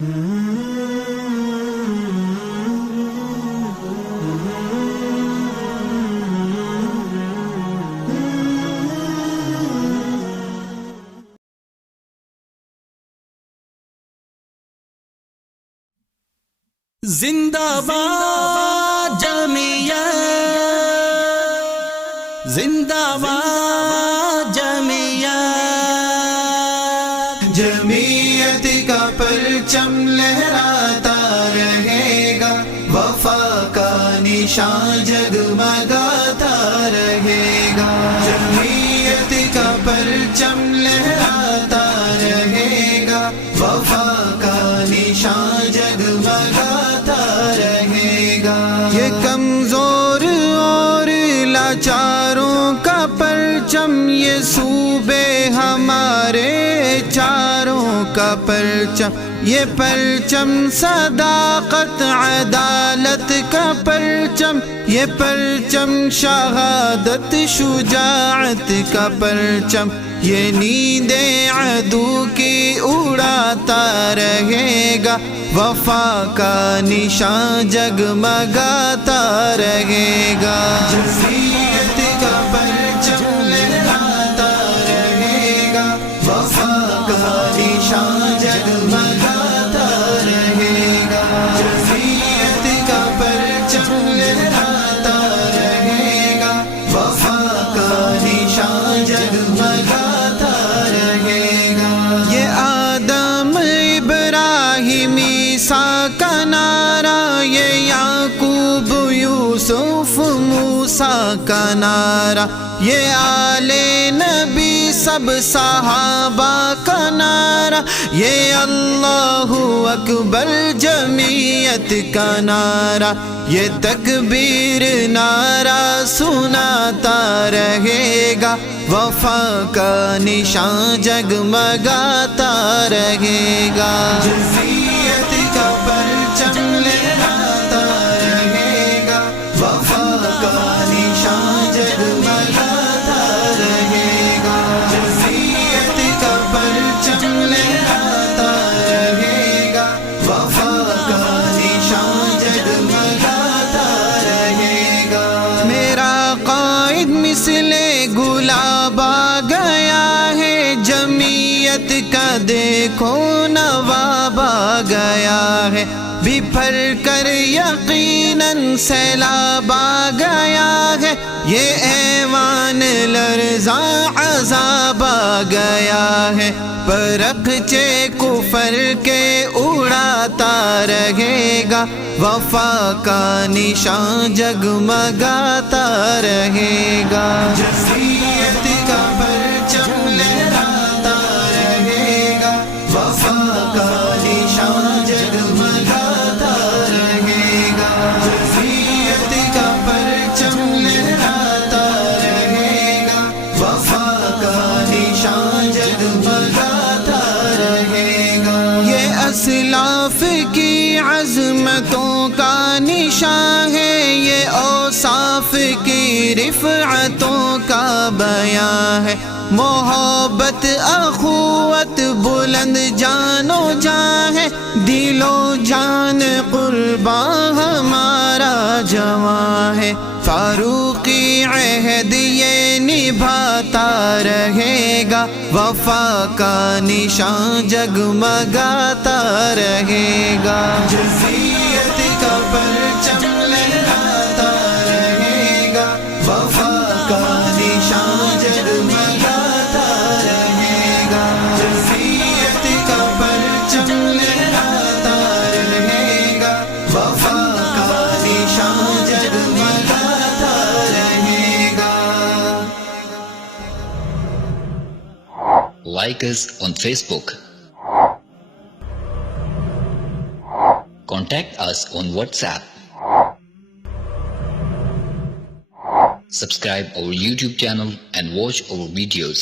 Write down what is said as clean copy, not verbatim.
زندہ باد جمعیت، زندہ باد جمعیت، جمعیت کا پرچم لہراتا رہے گا، وفا کا نشان جگمگاتا رہے گا، جمعیت کا پرچم لہراتا رہے گا، وفا کا نشان جگمگاتا رہے گا۔ یہ کمزور اور لاچاروں کا پرچم، یہ صوبے ہمارے چاروں کا پرچم، یہ پرچم صداقت عدالت کا پرچم، یہ پرچم شہادت شجاعت کا پرچم، یہ نیندیں عدو کی اڑاتا رہے گا، وفا کا نشان جگمگاتا رہے گا۔ جمعیت کا پرچم لہراتا رہے گا، وفا کا نشان جگمگاتا رہے گا، جمعیت کا پرچم لہراتا رہے گا، وفا کا نشان جگمگاتا رہے گا۔ یہ آدم ابراہیم عیسیٰ کا نعرہ، یہ یعقوب یوسف موسیٰ کا نعرہ، یہ آل نبی سب صحابہ کا نعرہ، یہ اللہ اکبر جمعیت کا نعرہ، یہ تکبیر نعرہ سناتا رہے گا، وفا کا نشان جگمگاتا رہے گا۔ جمعیت کا پرچم لہراتا رہے گا، وفا کا نشان جگمگاتا رہے گا، جمعیت کا پرچم لہراتا رہے گا، وفا کا نشان جگمگاتا رہے گا۔ میرا قائد مثل گلاب آ گیا ہے، جمعیت کا دیکھو نواب آ گیا ہے، بپھر کر یقیناً سیلاب آ گیا ہے، یہ ایوان لرزاں عذاب آ گیا ہے، پرخچے کفر کے اڑاتا رہے گا، وفا کا نشان جگمگاتا رہے گا۔ جمعیت کا پرچم لہراتا رہے گا، وفا کا نشان جگمگاتا رہے گا، جمعیت کا پرچم لہراتا رہے گا، وفا کا نشان جگمگاتا رہے گا۔ یہ اسلاف کی عظمتوں کا نشان ہے، یہ اوصاف کی رفعتوں کا بیان ہے، محبت اخوت بلند جان و جان ہے، دل و جان قرباں ہمارا جواں ہے، فاروقی عہد یہ نبھاتا رہے گا، وفا کا نشان جگمگاتا رہے گا۔ جمعیت کا پرچم لہراتا رہے گا، وفا کا نشان جگمگاتا رہے گا، جمعیت کا پرچم لہراتا رہے گا، وفا کا نشان جگمگاتا رہے گا۔ Like us on Facebook. Contact us on WhatsApp. Subscribe our YouTube channel and watch our videos.